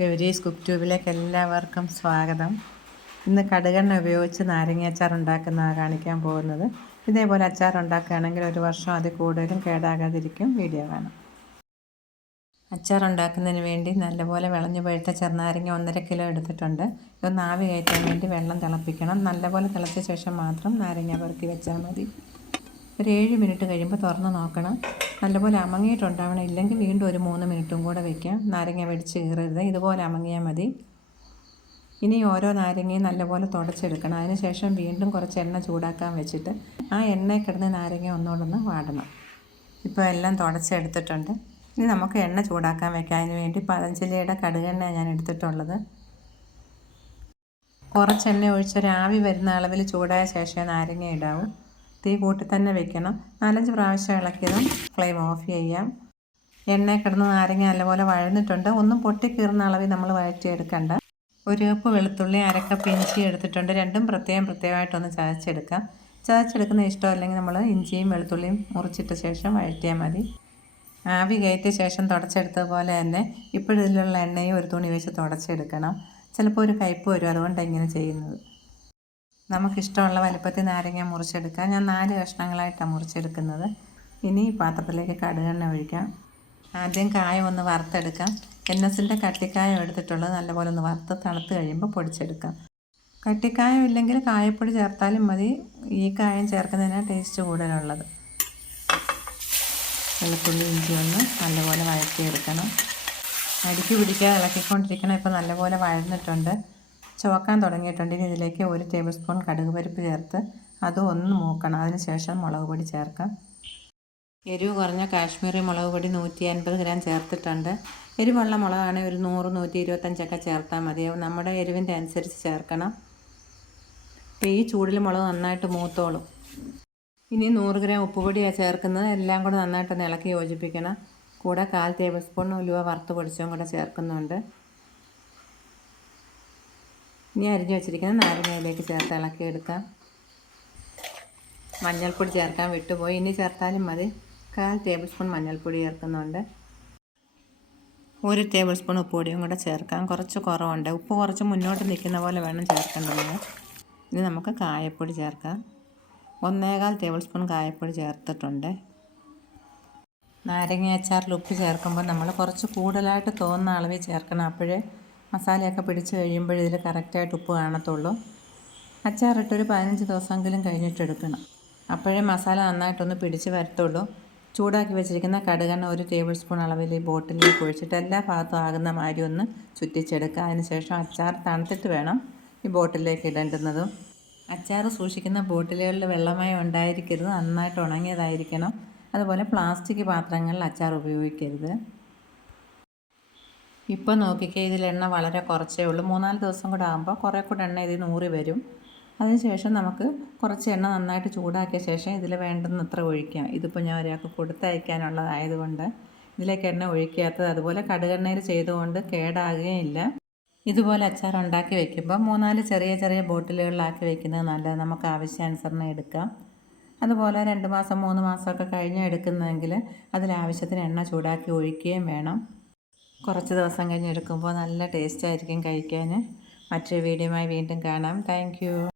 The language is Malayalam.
ഗൗരീസ് കുക്ക് ട്യൂബിലേക്ക് എല്ലാവർക്കും സ്വാഗതം. ഇന്ന് കടുകെണ്ണ ഉപയോഗിച്ച് നാരങ്ങ അച്ചാർ ഉണ്ടാക്കുന്നതാണ് കാണിക്കാൻ പോകുന്നത്. ഇതേപോലെ അച്ചാർ ഉണ്ടാക്കുകയാണെങ്കിൽ ഒരു വർഷം അതിൽ കൂടുതലും കേടാകാതിരിക്കും. വീഡിയോ കാണാം. അച്ചാർ ഉണ്ടാക്കുന്നതിന് വേണ്ടി നല്ലപോലെ വിളഞ്ഞു പഴുത്ത ചെറുനാരങ്ങ 1.5 കിലോ എടുത്തിട്ടുണ്ട്. ഇതൊന്ന് ആവി കയറ്റാൻ വേണ്ടി വെള്ളം തിളപ്പിക്കണം. നല്ലപോലെ തിളച്ച ശേഷം മാത്രം നാരങ്ങ പെറുക്കി വെച്ചാൽ മതി. ഒരു 7 മിനിറ്റ് കഴിയുമ്പോൾ തുറന്ന് നോക്കണം. നല്ലപോലെ അമങ്ങിയിട്ടുണ്ടാവണം. ഇല്ലെങ്കിൽ വീണ്ടും ഒരു 3 മിനിറ്റും കൂടെ വയ്ക്കാം. നാരങ്ങ വെടിച്ച് കീറരുത്. ഇതുപോലെ അമങ്ങിയാൽ മതി. ഇനി ഓരോ നാരങ്ങയും നല്ലപോലെ തുടച്ചെടുക്കണം. അതിനുശേഷം വീണ്ടും കുറച്ച് എണ്ണ ചൂടാക്കാൻ വെച്ചിട്ട് ആ എണ്ണയിൽ കിടന്ന് നാരങ്ങ ഒന്നുകൂടെ വാടണം. ഇപ്പോൾ എല്ലാം തുടച്ചെടുത്തിട്ടുണ്ട്. ഇനി നമുക്ക് എണ്ണ ചൂടാക്കാൻ വെക്കാം. അതിന് വേണ്ടി പതഞ്ജലിയുടെ കടുകെണ്ണ ഞാൻ എടുത്തിട്ടുള്ളത്. കുറച്ച് എണ്ണ ഒഴിച്ചൊരാവി വരുന്ന അളവിൽ ചൂടായ ശേഷം നാരങ്ങ ഇടാവും. തീ കൂട്ടി തന്നെ വെക്കണം. 4-5 പ്രാവശ്യം ഇളക്കിയതും ഫ്ലെയിം ഓഫ് ചെയ്യാം. എണ്ണയിൽ കിടന്ന് നാരങ്ങ നല്ലപോലെ വഴന്നിട്ടുണ്ട്. ഒന്നും പൊട്ടിക്കീറുന്ന അളവിൽ നമ്മൾ വഴറ്റിയെടുക്കണ്ട. 1 കപ്പ് വെളുത്തുള്ളി, 1/2 കപ്പ് ഇഞ്ചി എടുത്തിട്ടുണ്ട്. രണ്ടും പ്രത്യേകമായിട്ടൊന്ന് ചതച്ചെടുക്കാം. ചതച്ചെടുക്കുന്ന ഇഷ്ടമല്ലെങ്കിൽ നമ്മൾ ഇഞ്ചിയും വെളുത്തുള്ളിയും മുറിച്ചിട്ട ശേഷം വഴറ്റിയാൽ മതി. ആവി കയറ്റിയ ശേഷം തുടച്ചെടുത്തതുപോലെ തന്നെ ഇപ്പോഴിതിലുള്ള എണ്ണയും ഒരു തുണി വെച്ച് തുടച്ചെടുക്കണം. ചിലപ്പോൾ ഒരു കയ്പ്പ് വരും, അതുകൊണ്ടാണ് ഇങ്ങനെ ചെയ്യുന്നത്. നമുക്കിഷ്ടമുള്ള വലുപ്പത്തിൽ നാരങ്ങ മുറിച്ചെടുക്കാം. ഞാൻ 4 കഷ്ണങ്ങളായിട്ടാണ് മുറിച്ചെടുക്കുന്നത്. ഇനി പാത്രത്തിലേക്ക് കടുകെണ്ണ ഒഴിക്കാം. ആദ്യം കായം ഒന്ന് വറുത്തെടുക്കാം. NSൻ്റെ കട്ടിക്കായം എടുത്തിട്ടുള്ളത്. നല്ലപോലെ ഒന്ന് വറുത്ത് തണുത്ത് കഴിയുമ്പോൾ പൊടിച്ചെടുക്കാം. കട്ടിക്കായം ഇല്ലെങ്കിൽ കായപ്പൊടി ചേർത്താലും മതി. ഈ കായം ചേർക്കുന്നതിനാണ് ടേസ്റ്റ് കൂടുതലുള്ളത്. വെളുത്തുള്ളി ഇഞ്ചി ഒന്ന് നല്ലപോലെ വഴറ്റിയെടുക്കണം. അടിക്ക് പിടിക്കാതെ ഇളക്കിക്കൊണ്ടിരിക്കണം. ഇപ്പോൾ നല്ലപോലെ വഴന്നിട്ടുണ്ട്, ചുവക്കാൻ തുടങ്ങിയിട്ടുണ്ട്. ഇനി ഇതിലേക്ക് 1 ടേബിൾ സ്പൂൺ കടുക് പരിപ്പ് ചേർത്ത് അതും ഒന്ന് മൂക്കണം. അതിനുശേഷം മുളക് പൊടി ചേർക്കാം. എരിവ് കുറഞ്ഞ കാശ്മീരി മുളക് പൊടി 150 ഗ്രാം ചേർത്തിട്ടുണ്ട്. എരിവുള്ള മുളകാണെങ്കിൽ ഒരു 100-125 ചേർത്താൽ മതിയാവും. നമ്മുടെ എരിവിൻ്റെ അനുസരിച്ച് ചേർക്കണം. അപ്പോൾ ഈ ചൂടിൽ മുളക് നന്നായിട്ട് മൂത്തോളും. ഇനി 100 ഗ്രാം ഉപ്പുപൊടിയാണ് ചേർക്കുന്നത്. എല്ലാം കൂടെ നന്നായിട്ടൊന്ന് ഇളക്കി യോജിപ്പിക്കണം. കൂടെ 1/4 ടേബിൾ സ്പൂൺ ഉലുവ വറുത്ത് പൊടിച്ചതും കൂടെ ചേർക്കുന്നുണ്ട്. ഇനി അരിഞ്ഞു വെച്ചിരിക്കുന്ന നാരങ്ങയിലേക്ക് ചേർത്ത് ഇളക്കിയെടുക്കാം. മഞ്ഞൾപ്പൊടി ചേർക്കാൻ വിട്ടുപോയി, ഇനി ചേർത്താലും മതി. 1/4 ടേബിൾ സ്പൂൺ മഞ്ഞൾപ്പൊടി ചേർക്കുന്നുണ്ട്. 1 ടേബിൾ സ്പൂൺ ഉപ്പുപൊടിയും കൂടെ ചേർക്കാം. കുറച്ച് കുറവുണ്ട്. ഉപ്പ് കുറച്ച് മുന്നോട്ട് നിൽക്കുന്ന പോലെ വേണം ചേർക്കേണ്ടത്. ഇനി നമുക്ക് കായപ്പൊടി ചേർക്കാം. 1/4 ടേബിൾ സ്പൂൺ കായപ്പൊടി ചേർത്തിട്ടുണ്ട്. നാരങ്ങ അച്ചാറിൽ ഉപ്പ് ചേർക്കുമ്പോൾ നമ്മൾ കുറച്ച് കൂടുതലായിട്ട് തോന്നുന്ന അളവിൽ ചേർക്കണം. അപ്പോഴേ മസാലയൊക്കെ പിടിച്ച് കഴിയുമ്പോൾ ഇതിൽ കറക്റ്റായിട്ട് ഉപ്പ് കാണത്തുള്ളൂ. അച്ചാറിട്ടൊരു 15 ദിവസമെങ്കിലും കഴിഞ്ഞിട്ടെടുക്കണം. അപ്പോഴേ മസാല നന്നായിട്ടൊന്ന് പിടിച്ച് വരത്തുള്ളൂ. ചൂടാക്കി വെച്ചിരിക്കുന്ന കടുകെണ്ണ 1 ടേബിൾ സ്പൂൺ അളവിൽ ഈ ബോട്ടിലേക്ക് ഒഴിച്ചിട്ട് എല്ലാ ഭാഗത്തും ആകുന്ന മാതിരി ഒന്ന് ചുറ്റിച്ചെടുക്കുക. അതിനുശേഷം അച്ചാർ തണുത്തിട്ട് വേണം ഈ ബോട്ടിലേക്ക് ഇടേണ്ടുന്നതും. അച്ചാർ സൂക്ഷിക്കുന്ന ബോട്ടിലുകളിൽ വെള്ളമയം ഉണ്ടായിരിക്കരുത്. നന്നായിട്ട് ഉണങ്ങിയതായിരിക്കണം. അതുപോലെ പ്ലാസ്റ്റിക് പാത്രങ്ങളിൽ അച്ചാർ ഉപയോഗിക്കരുത്. ഇപ്പോൾ നോക്കിക്കേ, ഇതിൽ എണ്ണ വളരെ കുറച്ചേ ഉള്ളൂ. 3-4 ദിവസം കൂടെ ആകുമ്പോൾ കുറേ കൂടെ എണ്ണ ഇതിൽ ഊറി വരും. അതിനുശേഷം നമുക്ക് കുറച്ച് എണ്ണ നന്നായിട്ട് ചൂടാക്കിയ ശേഷം ഇതിൽ വേണ്ടുന്നത്ര ഒഴിക്കാം. ഇതിപ്പോൾ ഞാൻ ഒരാൾക്ക് കൊടുത്തയക്കാനുള്ളതായതുകൊണ്ട് ഇതിലേക്ക് എണ്ണ ഒഴിക്കാത്തത്. അതുപോലെ കടുകെണ്ണയിൽ ചെയ്തുകൊണ്ട് കേടാകുകയില്ല. ഇതുപോലെ അച്ചാർ ഉണ്ടാക്കി വയ്ക്കുമ്പോൾ 3-4 ചെറിയ ബോട്ടിലുകളിലാക്കി വയ്ക്കുന്നത് നല്ലത്. നമുക്ക് ആവശ്യാനുസരണം എടുക്കാം. അതുപോലെ 2 മാസം 3 മാസമൊക്കെ കഴിഞ്ഞ് എടുക്കുന്നതെങ്കിൽ അതിലാവശ്യത്തിന് എണ്ണ ചൂടാക്കി ഒഴിക്കുകയും വേണം. കുറച്ച് ദിവസം കഴിഞ്ഞ് എടുക്കുമ്പോൾ നല്ല ടേസ്റ്റായിരിക്കും കഴിക്കാൻ. മറ്റൊരു വീഡിയോയുമായി വീണ്ടും കാണാം. Thank you.